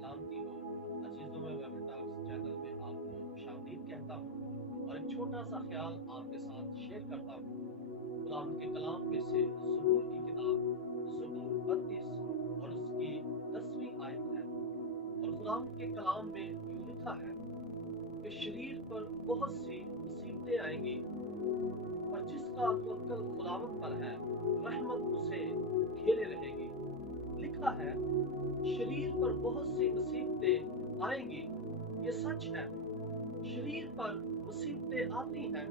सलामती हो। अजीजों में बाइबल टॉक्स चैनल में आपको खुशामदीद कहता हूँ और एक छोटा सा ख्याल आपके साथ शेयर करता हूँ। खुदा के कलाम में से ज़बूर की किताब ज़बूर 32 और उसकी 10वीं आयत है। और खुदा के कलाम में यूं लिखा है कि शरीर पर बहुत सी मुसीबतें आएंगी, पर जिसका तवक्कल खुदावंद पर है रहमत उसे घेरे रहेगी। लिखा है शरीर पर बहुत सी मुसीबतें आएंगी, ये सच है। शरीर पर मुसीबतें आती हैं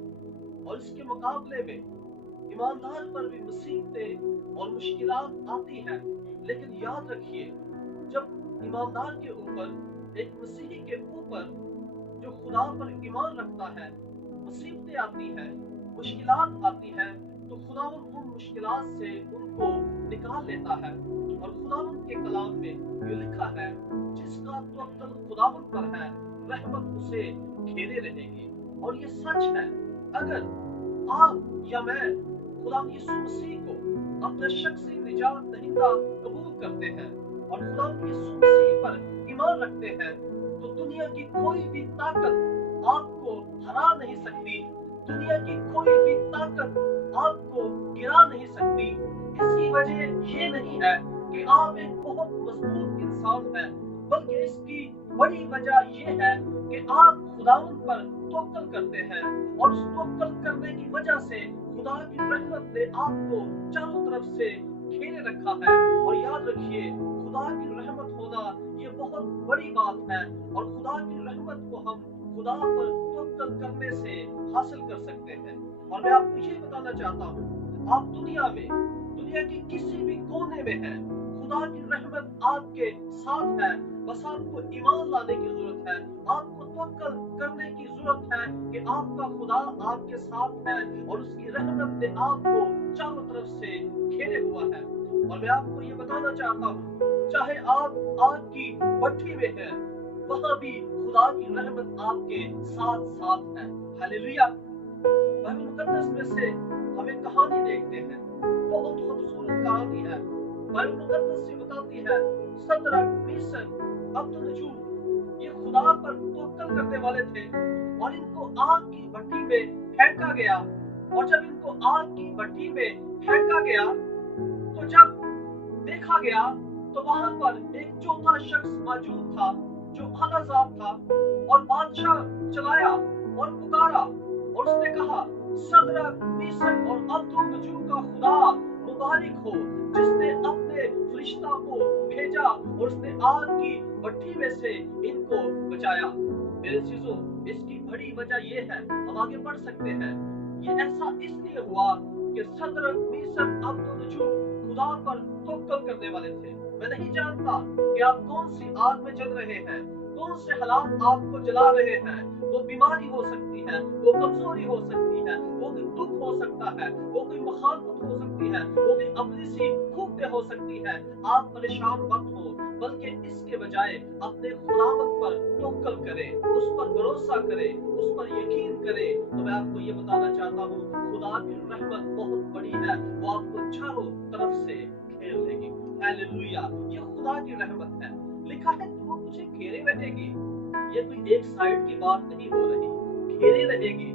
और इसके मुकाबले में ईमानदार पर भी मुसीबतें और मुश्किलात आती हैं। लेकिन याद रखिए, जब ईमानदार के ऊपर, एक मसीही के ऊपर जो खुदा पर ईमान रखता है, मुसीबतें आती हैं, मुश्किलात आती हैं, तो खुदा उन मुश्किलात से उनको निकाल लेता है। और खुदा के कलाम में ये लिखा है जिसका तवक्कल खुदावंद पर है रहमत उसे घेरे रहेगी। और ये सच है। अगर आप या मैं खुदा यीशु मसीह को अपने शख्सी निजात दहिंदा कबूल करते हैं और खुदा यीशु मसीह पर ईमान रखते हैं, तो दुनिया की कोई भी ताकत आपको हरा नहीं सकती। दुनिया की कोई भी ताकत आपको गिरा नहीं सकती। इसकी वजह ये नहीं है कि आप एक बहुत मजबूत इंसान हैं, बल्कि इसकी बड़ी वजह ये है कि आप खुदावंद पर तवक्कल करते हैं और उस तवक्कल करने की वजह से खुदा की रहमत ने आपको चारों तरफ से घेरे रखा है। और याद रखिए, खुदा की रहमत होना ये बहुत बड़ी बात है और खुदा की रहमत को हम खुदा पर तवक्कल करने से हासिल कर सकते हैं। और मैं आपको ये बताना चाहता हूँ, आप दुनिया के किसी भी कोने में हैं, खुदा की रहमत आपके साथ है। बस आपको ईमान लाने की जरूरत है, आपको तवक्कल करने की जरूरत है कि आपका खुदा आपके साथ है और उसकी रहमत ने आपको चारों तरफ से घेरे हुआ है। और मैं आपको ये बताना चाहता हूँ, चाहे आप आग की भट्ठी में हैं, वहां भी खुदा की रहमत आपके साथ साथ है। हालेलुया। बाइबल मुकद्दस में से हम एक कहानी देखते हैं, बहुत खूबसूरत कहानी है। बाइबल मुकद्दस से बताती है सदरक, मीशक, अब्दुन्नजूर ये खुदा पर तवक्कल करने वाले थे और इनको आग की भट्टी में फेंका गया। और जब इनको आग की भट्टी में फेंका गया, तो जब देखा गया तो वहां पर एक चौथा शख्स मौजूद था जो आलाजात था। और बादशाह चलाया और पुकारा और उसने कहा, सदरक, मीशक और अब्दुन्नजूर का खुदा मुबारक हो, जिसने अपने फरिश्ता को भेजा और उसने आग की भट्टी में से इनको बचाया। मेरे चीजों, इसकी बड़ी वजह यह है, हम आगे बढ़ सकते हैं। ये ऐसा इसलिए हुआ कि सदरक, मीशक, अब्दुन्नजूर खुदा पर तवक्कल करने वाले थे। मैं नहीं जानता कि आप कौन सी आग में जल रहे हैं, कौन से हालात आपको जला रहे हैं। वो बीमारी हो सकती है, वो कमजोरी हो सकती है, वो कोई दुख हो सकता है, वो कोई मुखालफत हो सकती है, वो कोई अबलीसी खूबते हो सकती है। आप परेशान मत हो, बल्कि इसके बजाय अपने खुदावंद पर तवक्कल करें, उस पर भरोसा करें, उस पर यकीन करें। तो मैं आपको ये बताना चाहता हूँ, खुदा की रहमत बहुत बड़ी है, वो आपको चारों तरफ से घेर लेगी। हालेलुया। ये खुदा की रहमत है। लिखा है कि वो मुझे घेरे रहेगी। ये कोई एक साइड की बात नहीं हो रही, घेरे रहेगी।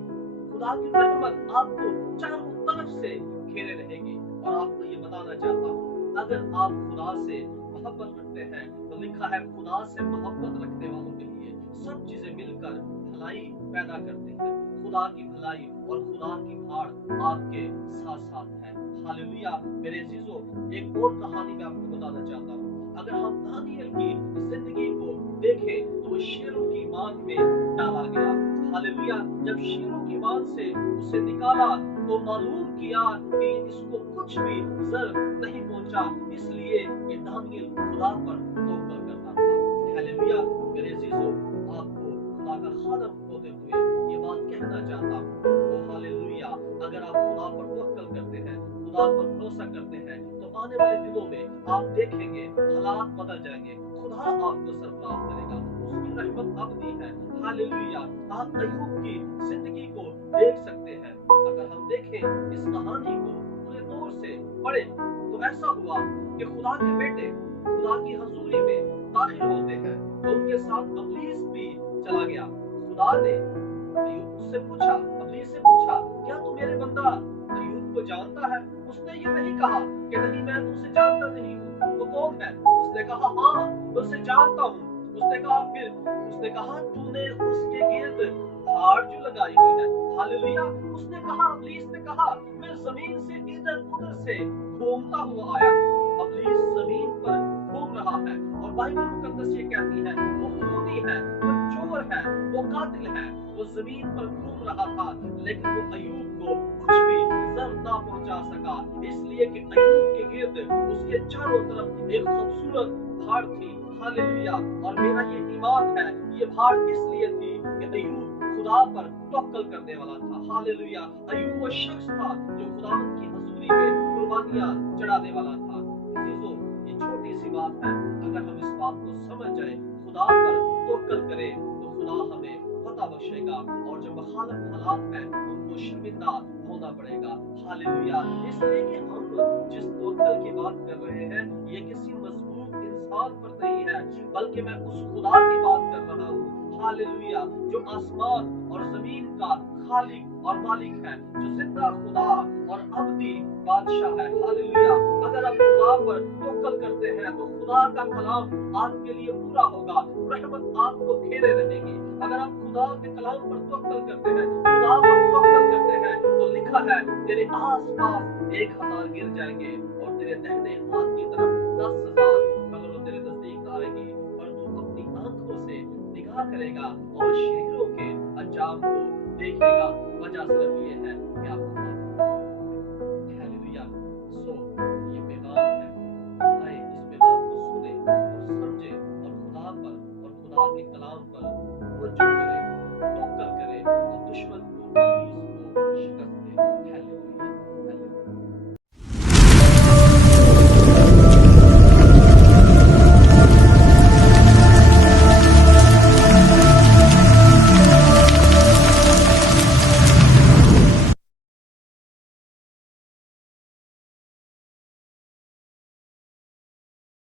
खुदा की रहमत आपको चारों तरफ से घेरे रहेगी। और आपको ये बताना चाहता हूँ, अगर आप खुदा से मोहब्बत रखते हैं, तो लिखा है खुदा से मोहब्बत रखने वालों के लिए सब चीजें मिलकर भलाई पैदा करती हैं। खुदा की भलाई और खुदा की भाड़ आपके साथ साथ है। हालेलुया। मेरे अजीजों, एक और कहानी मैं आपको बताना चाहता हूँ। अगर हम दानियल की जिंदगी को देखें, तो वो शेरों की मान में डाला गया। हालेलुया। जब शेरों की मान से उसे निकाला, तो मालूम किया कि इसको कुछ भी जर नहीं पहुंचा, इसलिए ये दानियल खुदा पर तवक्कल करता था। हालेलुया। मेरे अजीजों, आपको खुदा का खादम होते हुए ये बात कहना चाहता हूँ, ओ हालेलुया, अगर आप खुदा पर तवक्कल करते हैं, खुदा पर भरोसा करते हैं, तो आने वाले दिनों में आप देखेंगे हालात बदल जाएंगे, खुदा आपको सरफराज करेगा, उसकी रहमत अबदी है। हालेलुया। आप अय्यूब की जिंदगी को देख सकते हैं। अगर हम देखें इस कहानी को पूरे तौर से पढ़े, तो ऐसा हुआ कि खुदा के बेटे खुदा की हजूरी में दाखिल होते हैं और उनके साथ अब्लीस भी चला गया। खुदा ने अय्यूब से पूछा, अब्लीस से पूछा, क्या तू मेरे बंदा अय्यूब को जानता है? उसने ये नहीं कहा कि नहीं, मैं तो उसे जानता नहीं हूँ, वो कौन है? उसने कहा, हाँ, मैं उसे जानता हूँ। उसने कहा, फिर उसने कहा, तूने उसके गिर्द भाड़ जो लगाई हुई है। हालेलुया। उसने कहा, अब्लीस ने कहा, मैं जमीन से इधर उधर से घूमता हुआ आया हूँ। अब्लीस जमीन पर घूम रहा है और बाइबल मुकद्दस ये कहती है, वो खूनी है, वो चोर है, वो कातिल है। वो जमीन पर घूम रहा था, लेकिन वो अय्यूब को कुछ भी जर ना पहुंचा सका, इसलिए कि अय्यूब के गिर्द उसके चारों तरफ एक खूबसूरत भाड़ थी। हालेलुया। और मेरा ये ईमान है, ये भाड़ इसलिए थी कि अय्यूब खुदा पर तवक्कल करने वाला था। हालेलुया। अय्यूब वो शख्स था जो खुदावंद की हजूरी में कुर्बानियां चढ़ाने वाला था। अजीजों, ये छोटी सी बात है, अगर हम इस बात को समझ जाए, खुदा पर तवक्कल करें, तो खुदा हमें फतह बख्शेगा, और जो मुखालिफ हालात हैं उनको शर्मिंदा होना पड़ेगा। हालेलुया। इसलिए कि हम जिस तवक्कल की बात कर रहे हैं, ये किसी मजबूत इंसान पर नहीं है, बल्कि मैं उस खुदा की बात कर रहा हूँ। हालेलुया। जो आसमान और जमीन का खालिक और मालिक है, जो जिंदा खुदा और अब्दी बादशाह है। हालेलुया। अगर आप खुदा पर तवक्कल करते हैं तो खुदा का कलाम आपके लिए पूरा होगा, रहमत आपको घेरे रहेगी। अगर आप खुदा के कलाम पर तवक्कल करते हैं, खुदा पर तवक्कल करते हैं, तो लिखा है, तेरे आस-पास 1000 गिर जाएंगे और तेरे दाहिने हाथ की तरफ 10,000, मगर वो तेरे नजदीक ना आएंगे। और तू अपनी आंखों से निगाह करेगा और शरीरों के अंजाम को देखेगा। वजह सिर्फ ये है